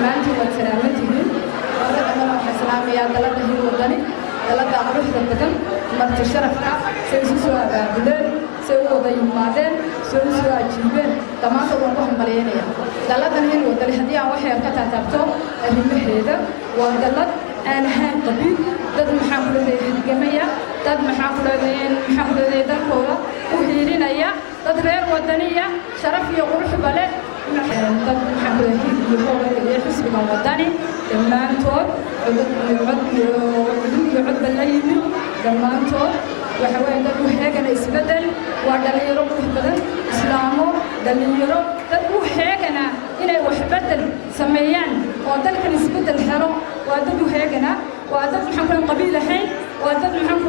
dhammaantiin waad salaamantihiin marka dambana waxaan salaamayaa dalada hil wadani dalada quruxda badan marti sharafka say isu soo abaabuleen say u wada yimaadeen say u soo ajiibeen dhammaantood waan ku hambalyeynaya daladan hil wadani haddii aan wax yar ka taataabto arrimaheeda waa dalad aan ahaan qabiil dad maxaan ku leedahay halgamaya dad maxaan ku leedahay dalkooda u hiilinaya dad reer wadaniya sharaf iyo quruxba leh dad maxaan ku leedahay xisbiga wadani dhammaantood cod la yimi dhammaantood waxa weeye dad u heegana isbedel waa dhalinyaro qurux badan islaamo dhalinyaro dad u heegana inay wax bedel sameeyaan oo dalkan isbedel helo waa dad u heegana waa dad maxaan ku leedahay qabiil ahayn waa dad maxaan ku